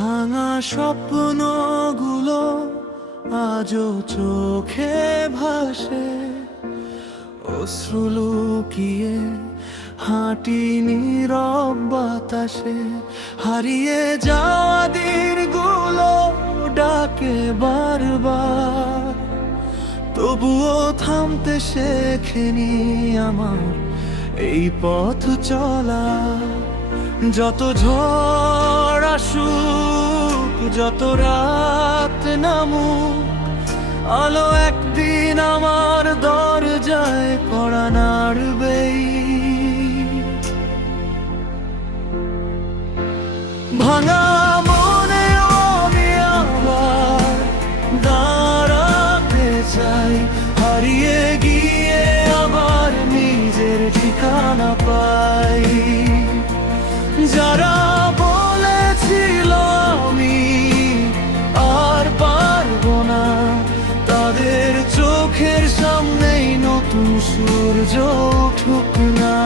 ভাঙা স্বপ্নগুলো আজও চোখে ভাসে, অশ্রু লুকিয়ে হাঁটি নীরব বাতাসে। হারিয়ে যাওয়া দিনগুলো ডাকে বারবার, তবুও থামতে শেখেনি আমার এই পথ চলা। যত ঝড় আসুক, যত রাত নামুক, আলো একদিন আমার দরজায় কড়া নাড়বেই। ভাঙা মনেও আমি আবার দাঁড়াতে চাই, হারিয়ে গিয়ে আবার নিজের ঠিকানা পাই। যারা বলেছিল আমি আর পারবো না, তাদের চোখের সামনেই নতুন সূর্য উঠুক না।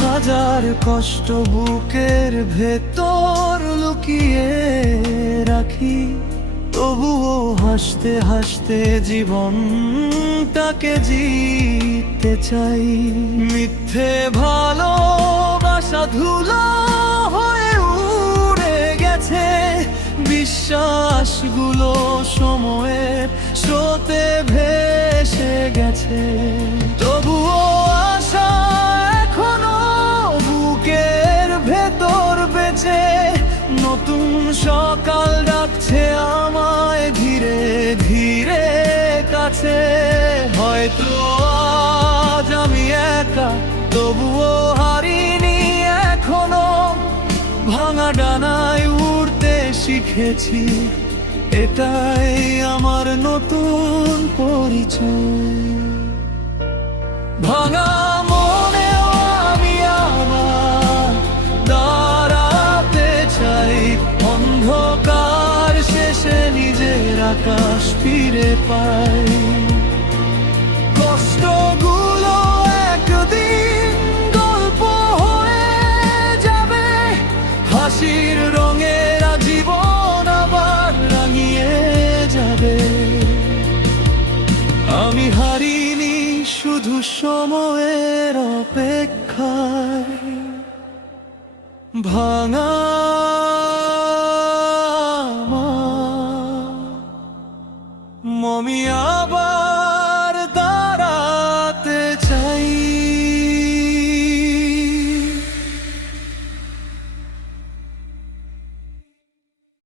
হাজার কষ্ট বুকের ভেতর লুকিয়ে রাখি, তবুও হাসতে হাসতে জীবনটাকে জিততে চাই। মিথ্যে ভালোবাসা ধুলো হয়ে উড়ে গেছে, বিশ্বাসগুলো সময়ের স্রোতে ভেসে গেছে। তবুও আশা এখনো বুকের ভেতর বেঁচে, নতুন সকাল ডাকছে আমায় ধীরে ধীরে কাছে। হয়তো আজ আমি একা, তবুও হারিনি এখনো। ভাঙা ডানায় উড়তে শিখেছি, এটাই আমার নতুন পরিচয়। ভাঙা মনেও আমি আবার দাঁড়াতে চাই, অন্ধকার শেষে নিজের আকাশ ফিরে পাই। কষ্টগুলো একদিন গল্প হয়ে যাবে, হাসির রঙের জীবন আবার রাঙিয়ে যাবে। আমি হারিনি, শুধু সময়ের অপেক্ষায়। ভাঙা মমিয়া